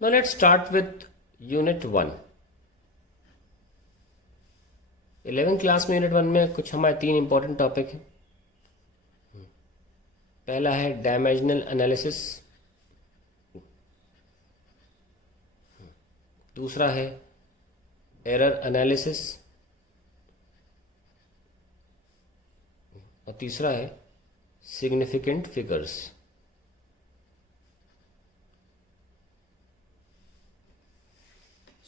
Now let's start with Unit 1. 11th class में Unit 1 में कुछ हमारे 3 इंपॉर्टेंट टॉपिक हैं. पहला है डायमेंशनल एनालिसिस, दूसरा है एरर एनालिसिस और तीसरा है significant figures.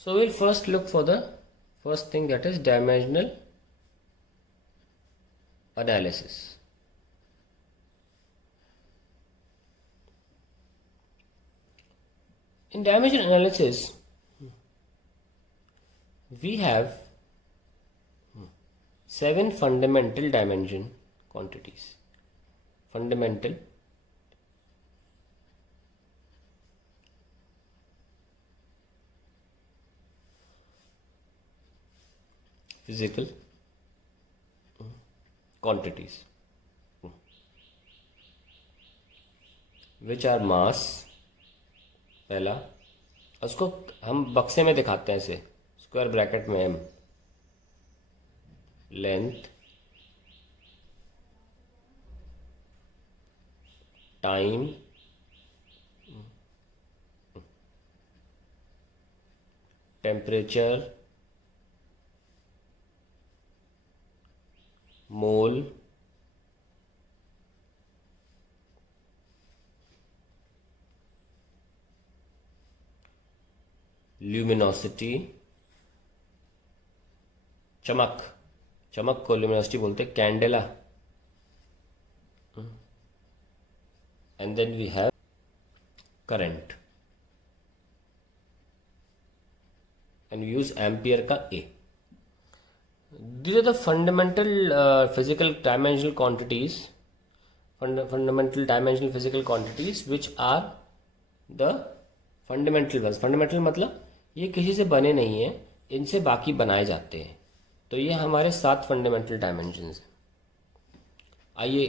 So we'll first look for the first thing, that is dimensional analysis. In dimensional analysis, we have 7 fundamental dimension quantities. Fundamental, physical quantities, which are mass. पहला, उसको हम बक्से में दिखाते हैं ऐसे, स्क्वायर ब्रैकेट में m, length, time, temperature, mole, luminosity, चमक, चमक को ल्यूमिनोसिटी बोलते हैं, candela, and then we have current, and use ampere का A. These are the fundamental physical dimensional quantities, fundamental dimensional physical quantities which are the fundamental ones. Fundamental मतलब ये किसी से बने नहीं है, इनसे बाकी बनाए जाते हैं. तो ये हमारे 7 fundamental dimensions हैं. आइए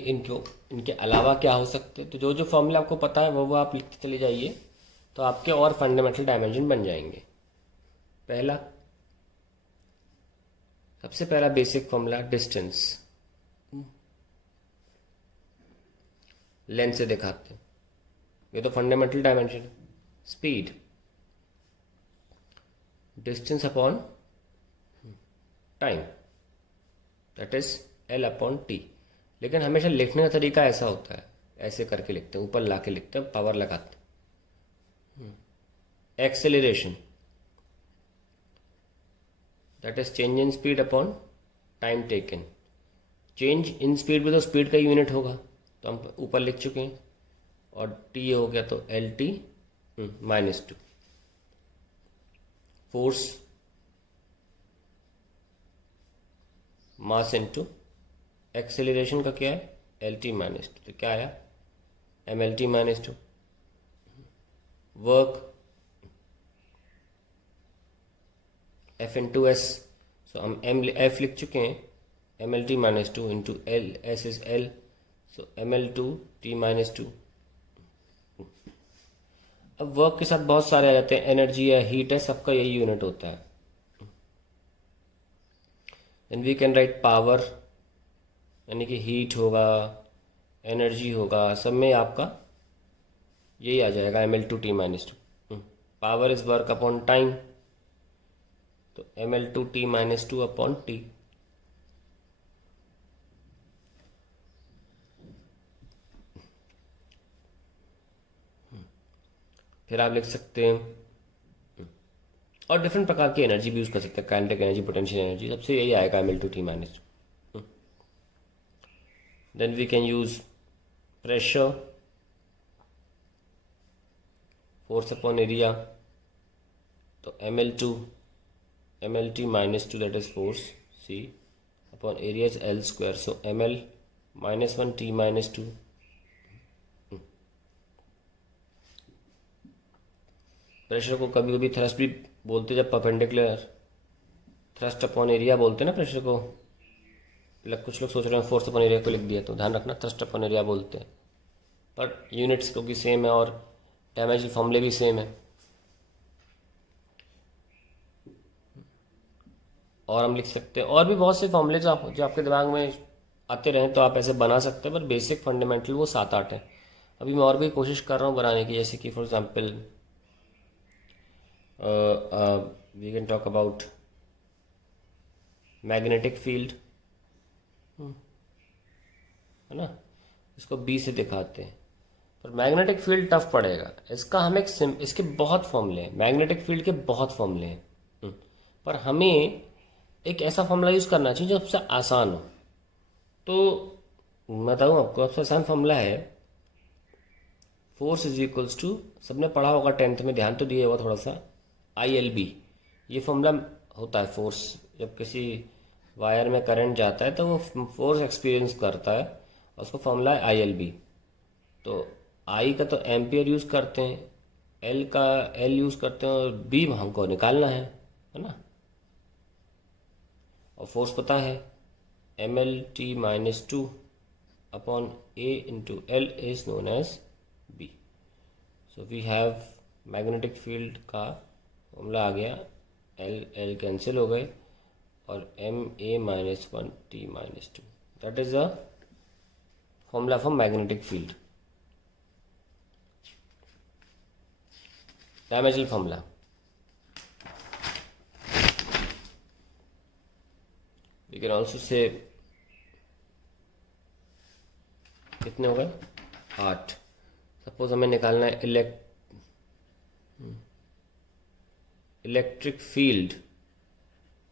इनके अलावा क्या हो सकते हैं. तो जो जो फॉर्मूला आपको पता है वो आप लिखते चले जाइए, तो आपके और फंडामेंटल डायमेंशन बन जाएंगे. पहला, सबसे पहला बेसिक फॉर्मूला डिस्टेंस, लेंथ से दिखाते हैं, ये तो फंडामेंटल डायमेंशन है. Speed, distance upon time, that is L upon T. लेकिन हमेशा लिखने का तरीका ऐसा होता है, ऐसे करके लिखते हैं, ऊपर ला के लिखते हैं, पावर लगाते हैं. Acceleration, that is change in speed upon time taken. Change in speed में तो स्पीड का यूनिट होगा, तो हम ऊपर लिख चुके हैं, और टी हो गया तो L T -2. Force, mass into acceleration का क्या है, एल टी -2, तो क्या आया, M L T -2. Work, F into S, so हम एफ लिख चुके हैं, M L T -2 into L, S is L, so M L two T -2. अब वर्क के साथ बहुत सारे आ जाते हैं, एनर्जी है, हीट है, सबका यही यूनिट होता है. Then we can write power, यानी कि हीट होगा, एनर्जी होगा, सब में आपका यही आ जाएगा, M L two T -2. Power is work upon time, तो M L two T -2 upon T. फिर आप लिख सकते हैं, और डिफरेंट प्रकार की एनर्जी भी यूज कर सकते हैं, काइनेटिक एनर्जी, पोटेंशियल एनर्जी, सबसे यही आएगा M L two T -2. Then we can use pressure, force upon area, तो M L T -2 that is force C upon area is L square, so ml -1 T -2. Pressure को कभी कभी thrust भी बोलते, जब परपेंडिकुलर थ्रस्ट अपॉन एरिया बोलते हैं ना प्रेशर को. कुछ लोग सोच रहे हैं फोर्स अपॉन एरिया को लिख दिया, तो ध्यान रखना थ्रस्ट अपॉन एरिया बोलते हैं, पर यूनिट्स क्योंकि सेम है और डायमेंशनल फॉर्मूले भी सेम है. और हम लिख सकते हैं और भी बहुत से फॉर्मूले जो आपके दिमाग में आते रहें तो आप ऐसे बना सकते हैं, पर बेसिक फंडामेंटल वो 7-8 है। अभी मैं और भी कोशिश कर रहा हूँ बनाने की, जैसे कि for example we can talk about magnetic field, है ना, इसको बी से दिखाते हैं। पर मैग्नेटिक फील्ड टफ पड़ेगा, इसका हम इसके बहुत फॉर्मूले हैं, मैग्नेटिक फील्ड के बहुत फॉर्मूले हैं। पर हमें एक ऐसा फॉर्मूला यूज करना चाहिए जो सबसे आसान हो। तो मैं बताऊँ आपको, सबसे आसान फॉर्मूला है फोर्स इज इक्वल्स टू, सबने पढ़ा होगा 10th में, ध्यान तो दिए होगा थोड़ा सा, ILB। ये फॉर्मूला होता है फोर्स, जब किसी वायर में करंट जाता है तो वो फोर्स एक्सपीरियंस करता है, और उसका फॉर्मूला है ILB। तो I का तो एम्पियर यूज करते हैं, L का L यूज करते हैं, और B हमको निकालना है ना। और फोर्स पता है MLT-2 upon A into L is known as B। So we have magnetic field का फॉर्मूला आ गया, L कैंसिल हो गए, और MA-1T-2, that is the formula for magnetic field, dimensional formula. We can also say, कितने हो गए 8। Suppose हमें निकालना है इलेक्ट्रिक फील्ड,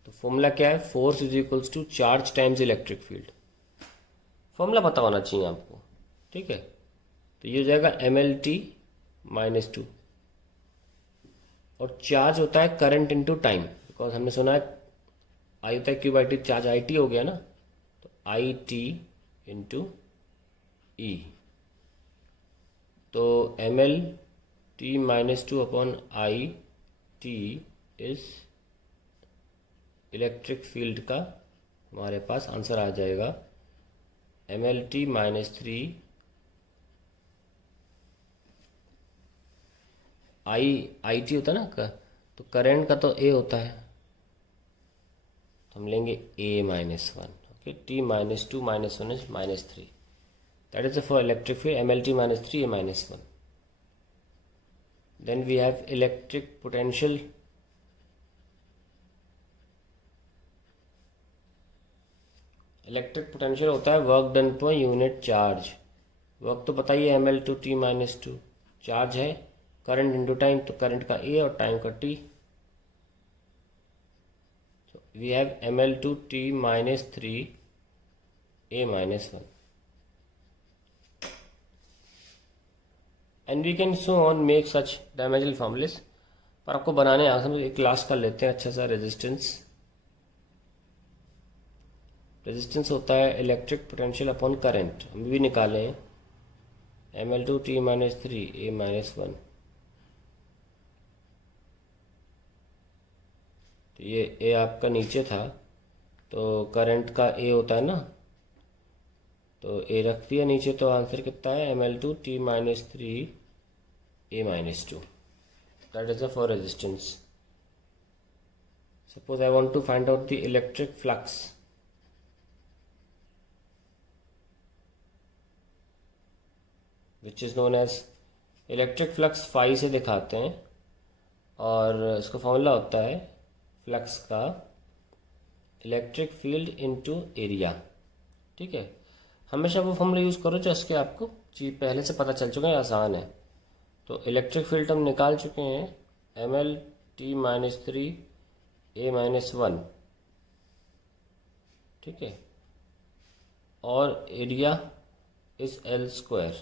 तो फॉर्मूला क्या है, force is equals to charge times electric field. Formula पता होना चाहिए आपको, ठीक है। तो ये हो जाएगा MLT-2, और चार्ज होता है करंट इनटू टाइम, बिकॉज हमने सुना है आई होता है Q/T, चार्ज IT हो गया ना, तो IT इंटू E। तो MLT-2 upon IT is electric field का हमारे पास आंसर आ जाएगा MLT-3 IT होता है ना, तो करंट का तो A होता है, तो हम लेंगे A-1, okay, T-2 -1 is -3, that is for electric field MLT-3 A-1। Then we have electric potential. Electric potential होता है work done per unit charge. Work तो पता ही है ML/T-2, चार्ज है करंट इंटू टाइम, तो करंट का A और टाइम का T। So we have ML/T-3 A-1, and we can so on make such dimensional formulas। पर आपको बनाने आसान, एक क्लास कर लेते हैं अच्छा सा। रेजिस्टेंस होता है इलेक्ट्रिक पोटेंशियल अपॉन करंट, हम भी निकाले हैं ML/T-3 A-1। तो ये A आपका नीचे था, तो करंट का A होता है ना, तो A रख दिया नीचे, तो आंसर कितना है ML/T-3 A-2, that is for resistance. Suppose I want to find out the electric flux, which is known as electric flux, phi से दिखाते हैं, और इसका फॉर्मूला होता है फ्लक्स का इलेक्ट्रिक फील्ड इनटू एरिया, ठीक है। हमेशा वो फॉर्मूला यूज़ करो जो इसके आपको चीज पहले से पता चल चुका है, आसान है। तो इलेक्ट्रिक फील्ड हम निकाल चुके हैं ML/T-3 A-1, ठीक है, और area is L²।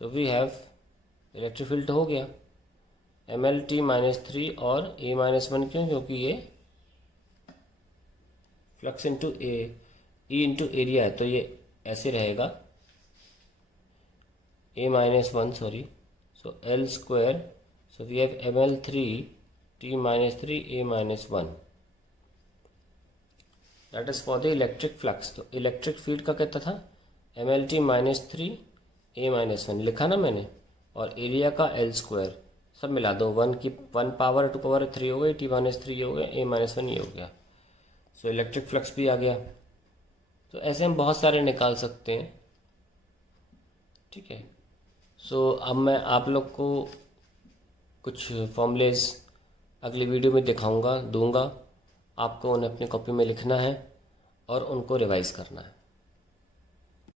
So we have electric field हो गया ML/T-3 और A-1, क्यों, क्योंकि ये flux into E into area है, तो ये ऐसे रहेगा A-1, sorry, so L²। So we have ML/T-3 A-1, that is for the electric flux. तो इलेक्ट्रिक फील्ड का कहता था ML/T-3 A-1 लिखा ना मैंने, और एरिया का L², सब मिला दो, 1 पावर 2 पावर 3 हो गई, T-3 हो गया, A-1 ये हो गया। सो इलेक्ट्रिक फ्लक्स भी आ गया। तो ऐसे हम बहुत सारे निकाल सकते हैं, ठीक है। सो अब मैं आप लोग को कुछ फॉर्मूलेज अगली वीडियो में दिखाऊंगा, दूंगा। आपको उन्हें अपनी कॉपी में लिखना है और उनको रिवाइज करना है।